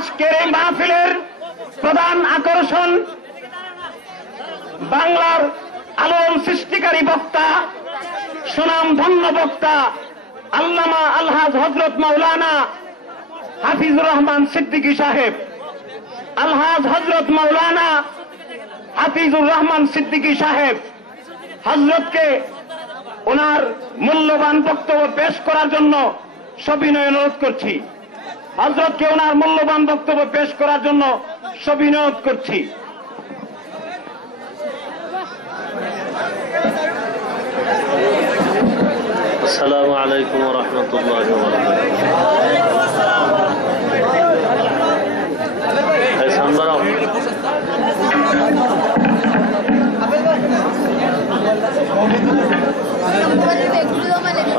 আজকের এই মাহফিলের প্রধান আকর্ষণ বাংলার আলোড়ন সৃষ্টিকারী বক্তা, সুনামধন্য বক্তা আল্লামা আলহাজ হযরত মাওলানা হাফিজুর রহমান সিদ্দিকী সাহেব। আলহাজ হযরত মাওলানা হাফিজুর রহমান সিদ্দিকী সাহেব হযরতকে ওনার মূল্যবান বক্তব্য পেশ করার জন্য সবিনয় অনুরোধ করছি। হযরতকে ওনার মূল্যবান বক্তব্য পেশ করার জন্য সবিনয় অনুরোধ করছি। আসসালামু আলাইকুম ওয়া রাহমাতুল্লাহি ওয়া বারাকাতুহু।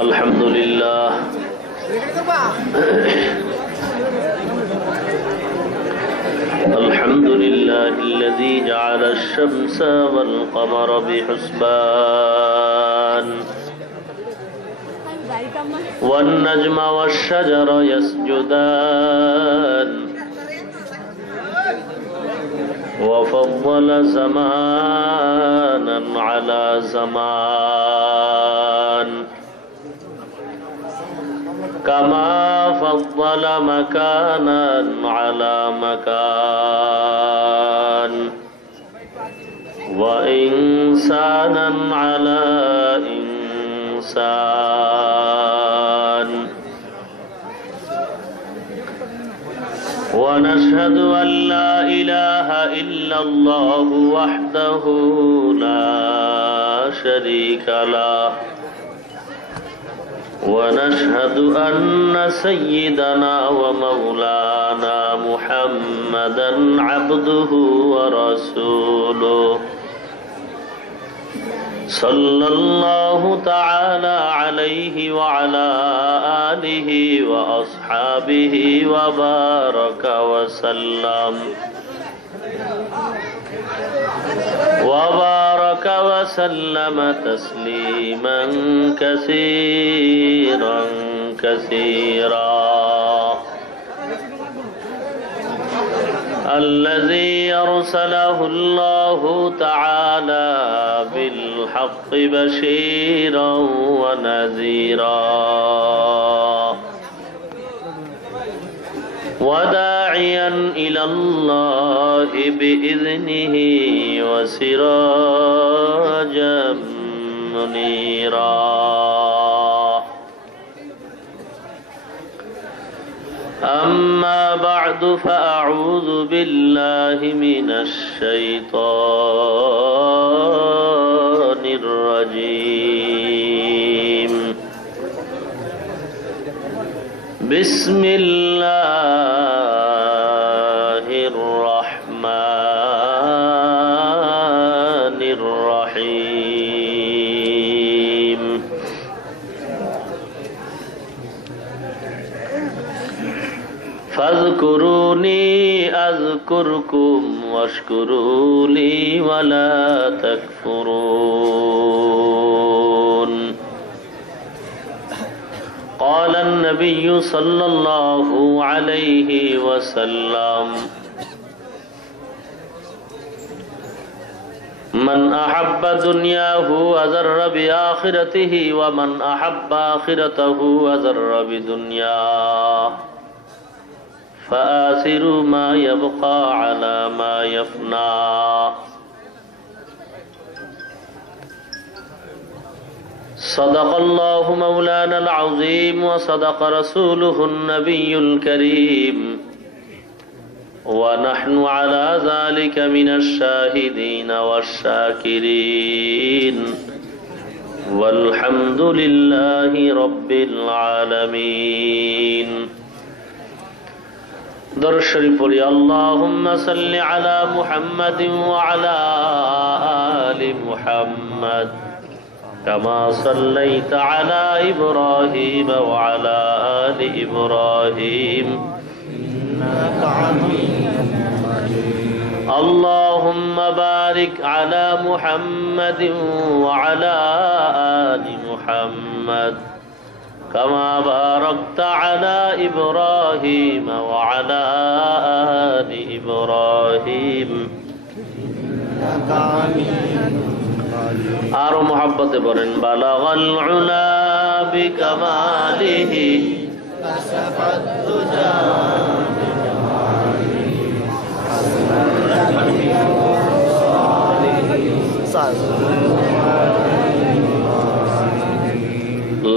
আলহামদুলিল্লাহ الحمد لله الذي جعل الشمس والقمر بحسبان والنجم والشجر يسجدان وفضل زمانا على زمان كما فضل مكانا على مكان وإنسانا على إنسان ونشهد أن لا إله إلا الله وحده لا شريك له ونشهد أن سيدنا ومولانا محمدا عبده ورسوله صلى الله تعالى عليه وعلى آله وأصحابه وبارك وسلم تسليما كثيرا كثيرا الذي أرسله الله تعالى بالحق بشيرا ونذيرا وداعيا إلى الله بإذنه وسراجا منيرا أما بعد فأعوذ بالله من الشيطان الرجيم بسم الله الرحمن الرحيم فاذكروني أذكركم واشكروا لي ولا تكفرون قال النبي صلى الله عليه وسلم من أحب دنياه وزر بآخرته ومن أحب آخرته وزر بدنياه فآثروا ما يبقى على ما يفنى صدق الله مولانا العظيم وصدق رسوله النبي الكريم ونحن على ذلك من الشاهدين والشاكرين والحمد لله رب العالمين درود شریف پڑھی اللهم صل على محمد وعلى آل محمد كما صليت على إبراهيم وعلى آل إبراهيم إنك حميد مجيد اللهم بارك على محمد وعلى آل محمد كما باركت على إبراهيم وعلى آل إبراهيم আর মোহাব্বতে বলেন বালাগাল উলা বিকামালিহি কাশাফাত দুজা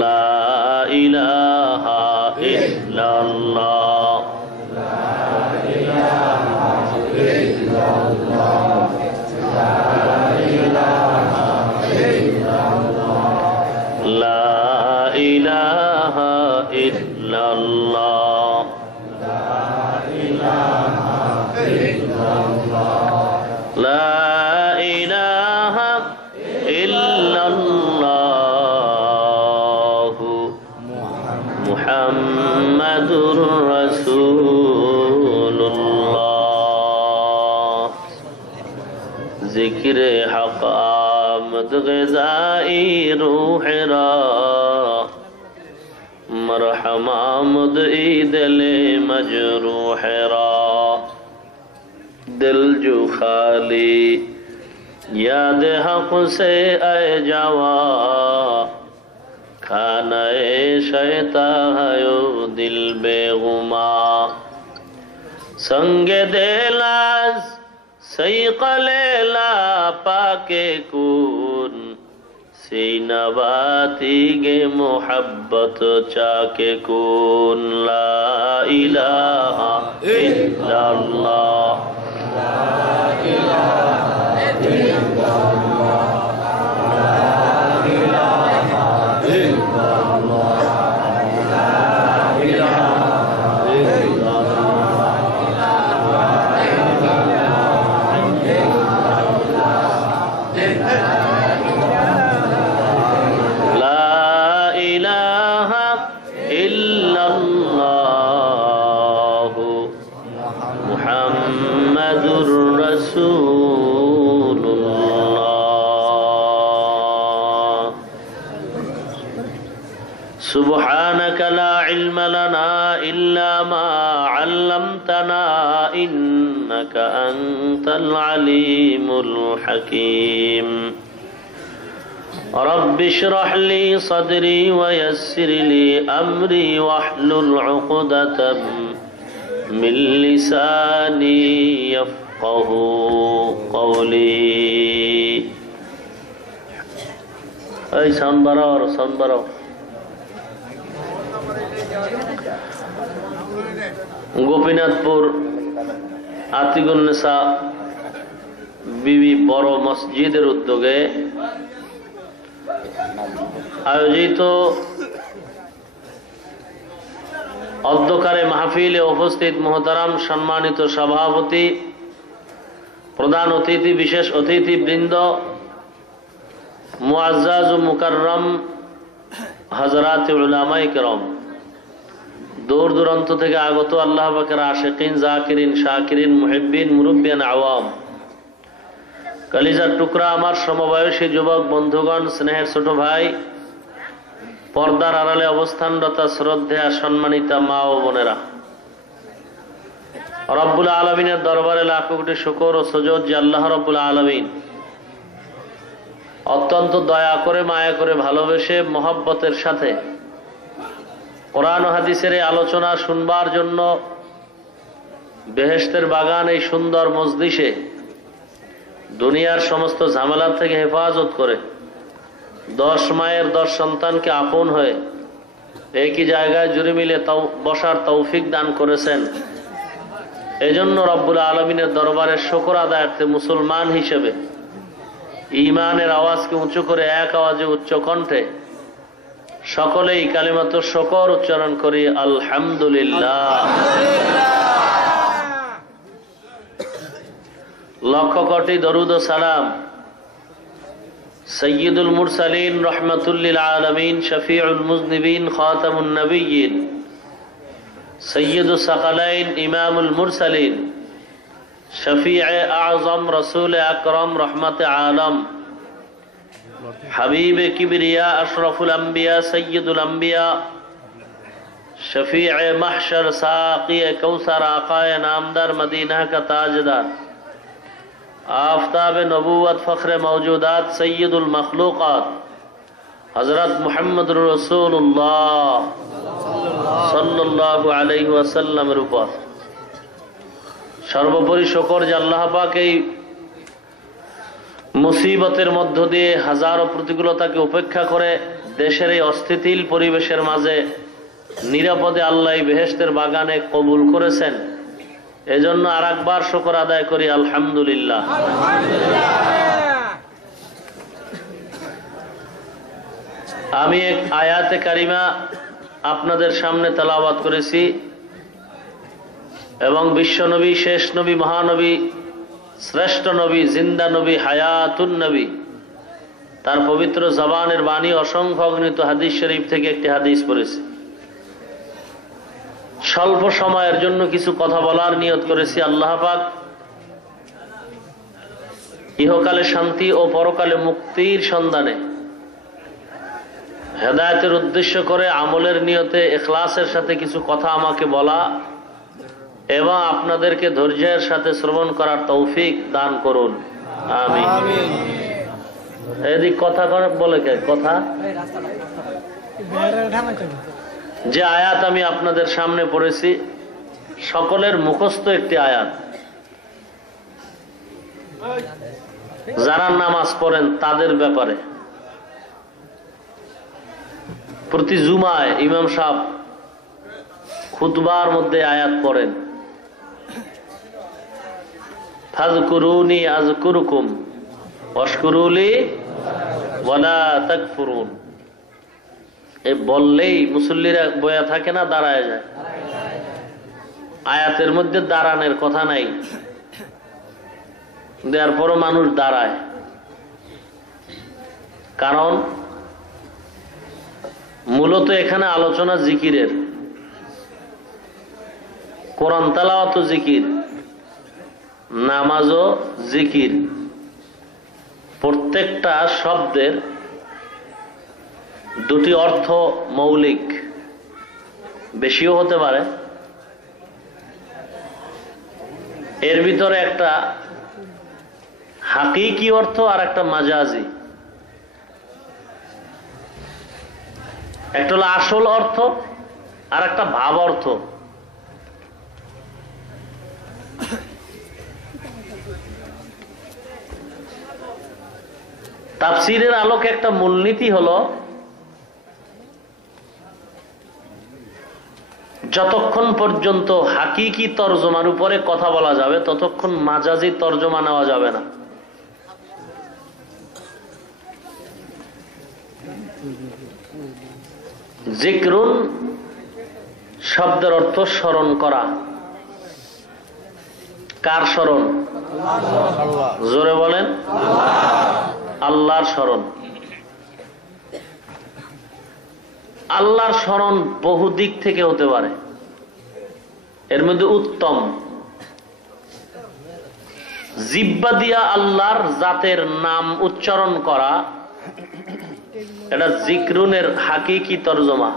লা ইলাহা ইল্লাল্লাহ لا إله إلا الله لا إله إلا الله محمد رسول الله ذكر حق آمد غذائی روح را مرحم آمد دل مجروح را دل جو خالی یاد حق سے اے جوا کھانا شیطا ہے دل بے غما سنگ دلاز سیق لیلا پاکے کون سینباتی گے محبت چاکے کون لا الہ الا اللہ لا الہ الا اللہ لا الہ الا اللہ لا الہ الا سبحانك لا علم لنا إلا ما علمتنا إنك أنت العليم الحكيم رب اشرح لي صدري ويسر لي أمري واحلل عقدة من لساني يفقه قولي أي سنبرو গোপীনাথপুর আতিকুন্নেসা বিবি বড় মসজিদের উদ্যোগে আয়োজিত অধ্যকারে মাহফিলে উপস্থিত মোহতারাম সম্মানিত সভাপতি, প্রধান অতিথি, বিশেষ অতিথি বৃন্দ, মুআজ্জাজ ও মুকাররম হযরত উলামায়ে কেরাম, দূর দূরান্ত থেকে আগত আল্লাহ পাকের আশিকিন, জাকিরিন, শাকিরিন, মুহিব্বিন, মুরব্বিয়ান, আওয়াম, কলিজার টুকরা আমার সমবয়সী যুবক বন্ধুগণ, স্নেহের ছোট ভাই, পর্দার আড়ালে অবস্থানরত শ্রদ্ধেয়া সম্মানিতা মা ও বোনেরা, রব্বুল আলামিনের দরবারে লাখ কোটি শুকর ও সুজুদ যে আল্লাহ রব্বুল আলামিন অত্যন্ত দয়া করে, মায়া করে, ভালোবেসে, মহব্বতের সাথে কোরআন ও হাদিসের এই আলোচনা শুনবার জন্য বেহেশতের বাগান এই সুন্দর মজলিসে দুনিয়ার সমস্ত ঝামেলা থেকে হেফাজত করে 10 মায়ের 10 সন্তানকে আপন হয়ে একই জায়গায় জুড়ে মিলে বসার তৌফিক দান করেছেন। এজন্য রব্বুল আলামিনের দরবারে শুকর আদায়ার্থে মুসলমান হিসেবে ঈমানের আওয়াজকে উঁচু করে এক আওয়াজে উচ্চ কণ্ঠে সকলেই কালিমাতুশ শুকর উচ্চারণ করি, আলহামদুলিল্লাহ। লক্ষ কোটি দরুদ ও সালাম সৈয়দুল মুরসালিন, রহমাতুল লিল আলামিন, শফিউল মুজনিবিন, খাতামুন নবিয়্যিন, সৈয়দুস সাকালাইন, ইমামুল মুরসালিন, শফিয়ে আযম, রাসূল আকরাম, রহমতে আলম, হাবিবে কিবরিয়া, আশরাফুল আম্বিয়া, সৈয়দুল আম্বিয়া, शफीअ महशर साक़ी कौसर आक़ाए नामदार मदीना का ताजदार आफताब नबूवत फ़ख्र मौजूदात सय्यदुल मखलूक़ात हज़रत मुहम्मद रसूलुल्लाह सल्लल्लाहु अलैहि वसल्लमेর উপর সর্বোপরি শুকর যে আল্লাহ পাক এই মুসিবতের মধ্য দিয়ে হাজারো প্রতিকূলতাকে উপেক্ষা করে দেশের এই অস্থিতিল পরিবেশের মাঝে নিরাপদে আল্লাহ বেহেশতের বাগানে কবুল করেছেন। এজন্য আরেকবার শুকর আদায় করি আলহামদুলিল্লাহ। আমি এক আয়াতে কারিমা আপনাদের সামনে তেলাওয়াত করেছি এবং বিশ্বনবী, শেষ নবী, মহানবী, শ্রেষ্ঠ নবী, জিন্দা নবী, হায়াতুন নবী তার পবিত্র জবানের বাণী অসংখ্য অগণিত হাদিস শরীফ থেকে একটি হাদিস পড়েছি। স্বল্প সময়ের জন্য কিছু কথা বলার নিয়ত করেছি। আল্লাহ পাক ইহকালে শান্তি ও পরকালে মুক্তির সন্ধানে হেদায়েতের উদ্দেশ্য করে আমলের নিয়তে ইখলাসের সাথে কিছু কথা আমাকে বলা এবং আপনাদেরকে ধৈর্যের সাথে শ্রবণ করার তৌফিক দান করুন, আমিন। এদিক কথা বলে কে কথা? যে আয়াত আমি আপনাদের সামনে পড়েছি সকলের মুখস্থ একটি আয়াত। যারা নামাজ পড়েন তাদের ব্যাপারে প্রতি জুমায় ইমাম সাহেব খুতবার মধ্যে আয়াত পড়েন, ফাযকুরুনি আযকুরুকুম ওয়াশকুরুলি ওয়ালা তাকফুরুন। এই বললেই মুসল্লিরা বয়া থাকে না, দাঁড়ায় যায়। আয়াতের মধ্যে দাঁড়ানোর কথা নাই, দেওয়ার পরও মানুষ দাঁড়ায়। কারণ মূলত এখানে আলোচনা জিকিরের, কোরআন তেলাওয়াত জিকির, নামাজও জিকির। প্রত্যেকটা শব্দের দুটি অর্থ মৌলিক, বেশিও হতে পারে। এর ভিতরে একটা হাকিকি অর্থ আর একটা মাজাজি। একটা হলো আসল অর্থ আর একটা ভাব অর্থ। তাফসীরের আলোকে একটা মূলনীতি হলো যতক্ষণ পর্যন্ত হাকিকি তরজমার উপরে কথা বলা যাবে ততক্ষণ মাজাজি তরজমা নেওয়া যাবে না। জিকরুন শব্দের অর্থ স্মরণ করা। কার স্মরণ? জোরে বলেন, আল্লাহর স্মরণ। আল্লাহর স্মরণ বহু দিক থেকে হতে পারে। এর মধ্যে উত্তম জিহ্বা দিয়া আল্লাহর জাতের নাম উচ্চারণ করা, এটা জিকরুনের হাকিকি তরজমা।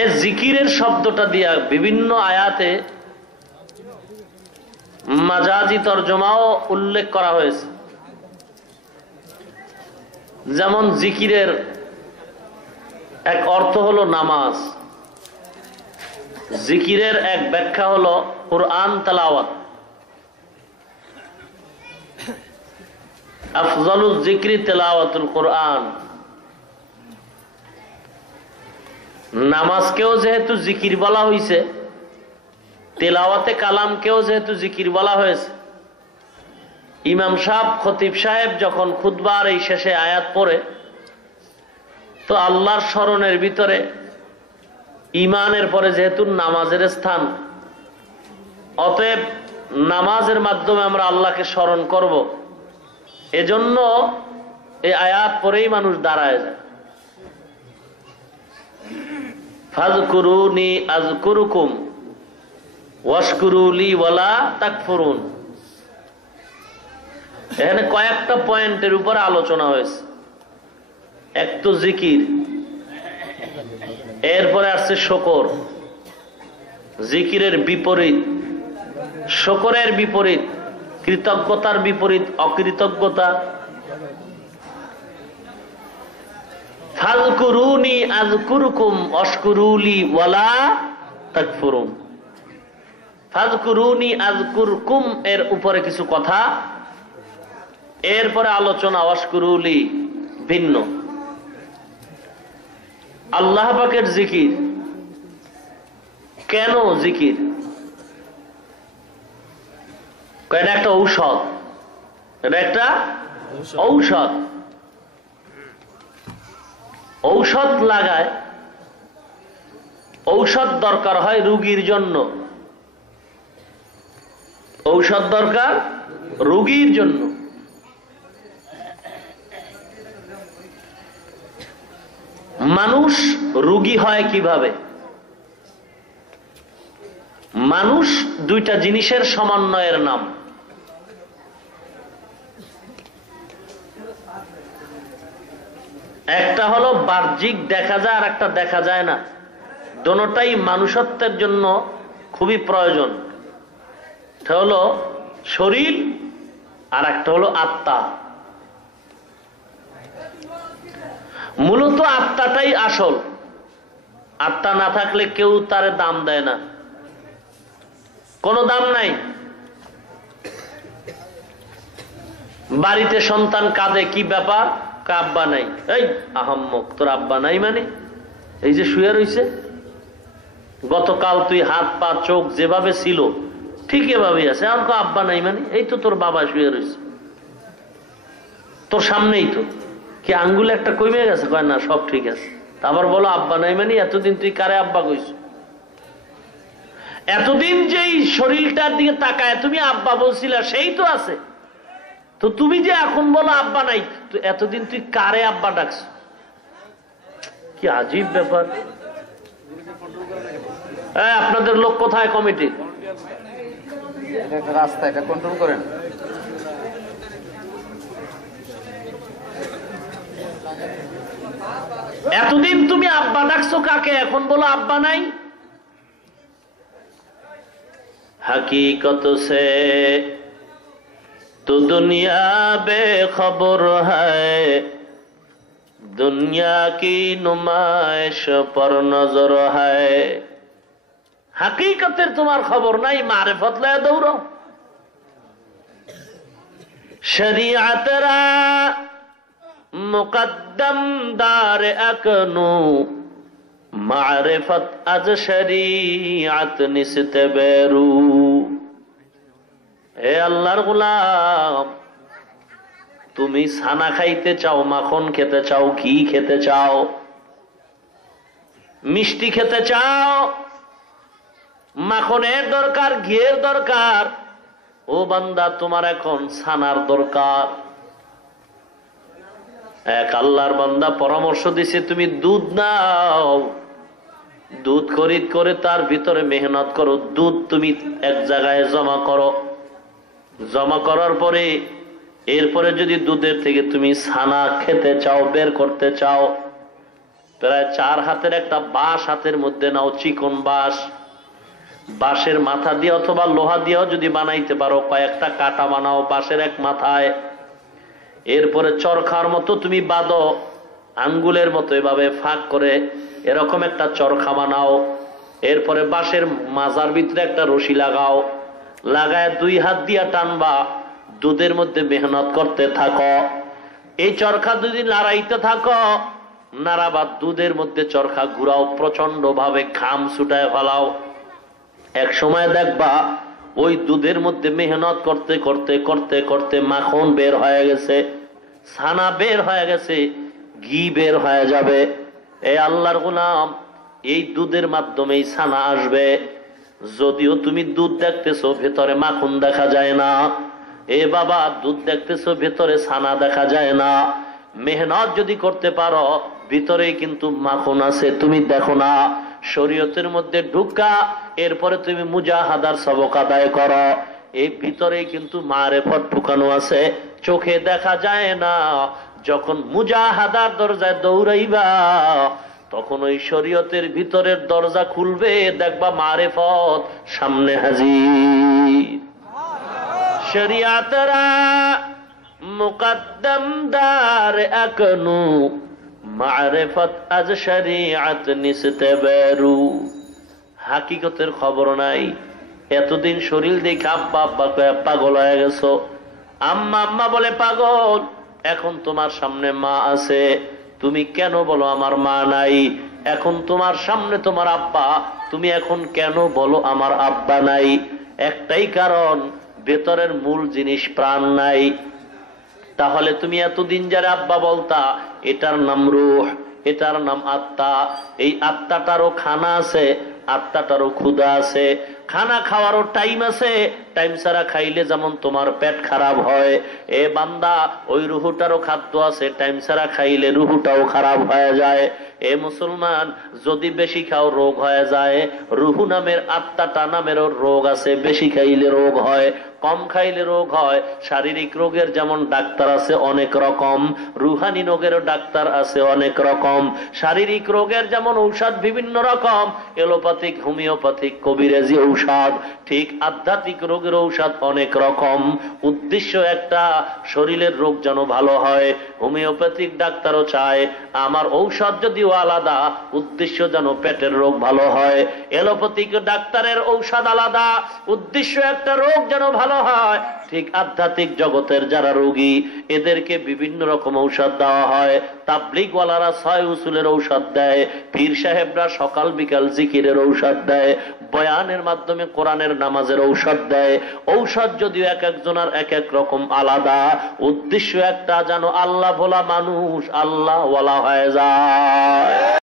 এই জিকিরের শব্দটা দিয়া বিভিন্ন আয়াতে মাজাজি তরজমাও উল্লেখ করা হয়েছে। যেমন জিকিরের এক অর্থ হলো নামাজ, জিকিরের এক ব্যাখ্যা হলো কুরআন তেলাওয়াত। আফজালুল জিকরি তেলাওয়াতুল কুরআন। নামাজকেও যেহেতু জিকির বলা হয়েছে, তেলাওয়াতে কালামকেও যেহেতু জিকির বলা হয়েছে, ইমাম সাহেব, খতিব সাহেব যখন খুতবার এই শেষে আয়াত পড়ে, তো আল্লাহর স্মরণের ভিতরে ইমানের পরে যেহেতু নামাজের স্থান, অতএব নামাজের মাধ্যমে আমরা আল্লাহকে স্মরণ করব। এজন্য এই আয়াত পরেই মানুষ দাঁড়ায় যায়। ফাযকুরুনি আযকুরুকুম ওয়াশকুরুলি ওয়ালা তাকফুরুন। এখানে কয়েকটা পয়েন্টের উপরে আলোচনা হয়েছে। এক তো জিকির, এরপরে আসছে শকর। জিকিরের বিপরীত, শকরের বিপরীত, কৃতজ্ঞতার বিপরীত অকৃতজ্ঞতা। ফাযকুরুনি আযকুরুকুম ওয়াশকুরুলি ওয়ালা তাকফুরুন। ফাযকুরুনি আযকুরকুম এর উপরে কিছু কথা, এরপরে আলোচনা ওয়াশকুরুলি ভিন্ন। আল্লাহ পাকের জিকির কেন জিকির? এটা একটা ঔষধ, এটা একটা ঔষধ। ঔষধ লাগায়, ঔষধ দরকার হয় রোগীর জন্য, ঔষধ দরকার রোগীর জন্য। মানুষ রোগী হয় কিভাবে? মানুষ দুইটা জিনিসের সমন্বয়ের নাম। একটা হলো বাহ্যিক দেখা যায়, আর একটা দেখা যায় না। দোনোটাই মানুষত্বের জন্য খুবই প্রয়োজন। এটা হলো শরীর, আর একটা হলো আত্মা। মূলত আত্মাটাই আসল। আত্মা না থাকলে কেউ তার দাম দেয় না, কোনো দাম নাই। বাড়িতে সন্তান কাঁদে, কি ব্যাপার? আব্বা নাই। এই আহাম্মক, তোর আব্বা নাই মানে? এই যে শুয়ে রইছে, গতকাল তুই হাত পা চোখ যেভাবে ছিল ঠিক এভাবেই আছে, আর আব্বা নাই মানে? এই তো তোর বাবা শুয়ে রয়েছে তোর সামনেই, তো কি আঙ্গুলে একটা কমে গেছে? কয় না, সব ঠিক আছে। আবার বলো আব্বা নাই মানে? এতদিন তুই কারে আব্বা কইছ? এতদিন যেই শরীরটার দিকে তাকায় তুমি আব্বা বলছিলা, সেই তো আছে। তো তুমি যে এখন বলো আব্বা নাই, তো এতদিন তুই কারে আব্বা ডাকছ? কি আজীব ব্যাপার। আপনাদের লোক কোথায় কমিটি? রাস্তা, এটা কন্ট্রোল করেন। এতদিন তুমি আব্বা ডাকছো কাকে, এখন বলো আব্বা নাই? हकीकत से तो दुनिया बेखबर है, दुनिया की नुमाइश पर नजर है। हकीकतेर तुम्हार खबर नहीं, मारिफत ले दौड़ो। शरीयतरा मुकद्दम दार अकनू, মারিফত আজ শরীয়ত নিসতে বেরু। হে আল্লাহর গোলাম, তুমি ছানা খাইতে চাও, মাখন খেতে চাও, ঘি খেতে চাও, মিষ্টি খেতে চাও, মাখনের দরকার, ঘিয়ের দরকার। ও বান্দা, তোমার এখন ছানার দরকার। এক আল্লাহর বান্দা পরামর্শ দিছে, তুমি দুধ নাও, দুধ খরিদ করে তার ভিতরে মেহনত করো, দুধ তুমি এক জায়গায় জমা করো। জমা করার পরে এরপরে যদি দুধের থেকে তুমি ছানা খেতে চাও, বের করতে চাও, প্রায় 4 হাতের একটা বাঁশ হাতের মধ্যে নাও, চিকন বাঁশ। বাঁশের মাথা দিয়ে অথবা লোহা দিয়েও যদি বানাইতে পারো, কয়েকটা কাটা বানাও বাঁশের এক মাথায়। এরপরে চরখার মতো তুমি বাঁধো, আঙ্গুলের মতো এভাবে ফাঁক করে এরকম একটা চরখা বানাও। এরপরে বাঁশের মাজার ভিতরে একটা রশি লাগাও, লাগায় 2 হাত দিয়া টানবা, দুধের মধ্যে মেহনত করতে থাকো। এই চরখা যদি নাড়াইতে থাকো, নাড়াবা, দুধের মধ্যে চরখা ঘুরাও, প্রচন্ড ভাবে ঘাম ছুটায় ফেলাও। এক সময় দেখবা ওই দুধের মধ্যে মেহনত করতে করতে করতে করতে মাখন বের হয়ে গেছে, ছানা বের হয়ে গেছে, ঘি বের হয়ে যাবে। এই আল্লাহর গোলাম, এই দুধের মাধ্যমেই ছানা আসবে। যদিও তুমি দুধ দেখতেছো, ভেতরে মাখন দেখা যায় না। এ বাবা, দুধ দেখতেছো, ভেতরে ছানা দেখা যায় না। মেহনত যদি করতে পারো, ভিতরে কিন্তু মাখন আছে, তুমি দেখো না। শরীয়তের মধ্যে ঢুকা, এরপরে তুমি মুজাহাদার সবক আদায় করো, এই ভিতরে কিন্তু মারিফত ঢুকানো আছে, চোখে দেখা যায় না, যখন মুজাহাদার দরজায় দৌড়াইবা তখন ওই শরীয়তের ভিতরের দরজা খুলবে, দেখবা মারেফত সামনে হাজির। শরিয়াতরা মুকদ্দম দার আকনু মারেফত আজ শরিয়াত নিস্তে বেরু। হাকিকতের খবর নাই, এতদিন শরীর দেখে আব্বা আব্বা পাগল হয়ে গেছো, আম্মা আম্মা বলে পাগল, এখন তোমার সামনে মা আছে, তুমি কেন বলো আমার মা নাই? এখন তোমার সামনে তোমার আব্বা, তুমি এখন কেন বলো আমার আব্বা নাই? একটাই কারণ, ভেতরের মূল জিনিস প্রাণ নাই। তাহলে তুমি এতদিন যারা আব্বা বলতা, এটার নাম রূহ, এটার নাম আত্মা। এই আত্মাটারও খানা আছে, আত্মাটারও ক্ষুধা আছে, খানা খাওয়ারও টাইম আছে, টাইম ছাড়া খাইলে যেমন তোমার পেট খারাপ হয়, এ বান্দা ওই রুহুটারও খাদ্য আছে, টাইম ছাড়া খাইলে রুহুটাও খারাপ হয়ে যায়। এ মুসলমান, যদি বেশি খাও রোগ হয়ে যায়। রুহু নামের আত্মাটা নামেরও রোগ আছে, বেশি খাইলে রোগ হয়, কম খাইলে রোগ হয়। শারীরিক রোগের যেমন ডাক্তার আছে অনেক রকম, রুহানি রোগেরও ডাক্তার আছে অনেক রকম। শারীরিক রোগের যেমন ঔষধ বিভিন্ন রকম, এলোপ্যাথিক, হোমিওপ্যাথিক, কবিরাজি ঔষধ, ঠিক আধ্যাত্মিক রোগের ঔষধ অনেক রকম। উদ্দেশ্য একটা, শরীরের রোগ যেন ভালো হয়। হোমিওপ্যাথিক ডাক্তারও চায় আমার ঔষধ যদিও আলাদা, উদ্দেশ্য যেন পেটের রোগ ভালো হয়। এলোপ্যাথিক ডাক্তারের ঔষধ আলাদা, উদ্দেশ্য একটা রোগ যেন ভালো হয়। ঠিক আধ্যাত্মিক জগতের যারা রোগী, এদেরকে বিভিন্ন রকম ঔষধ দেওয়া হয়। তাবলিগওয়ালারা 6 উসুলের ঔষধ দেয়, পীর সাহেবরা সকাল বিকাল জিকিরের ঔষধ দেয়, বয়ানের মাধ্যমে কোরআনের নামাজের ঔষধ দেয়। ঔষধ যদিও এক একজনের এক এক রকম আলাদা, উদ্দেশ্য একটা, যেন আল্লাহ ভোলা মানুষ আল্লাহ ওয়ালা হয়ে যায়।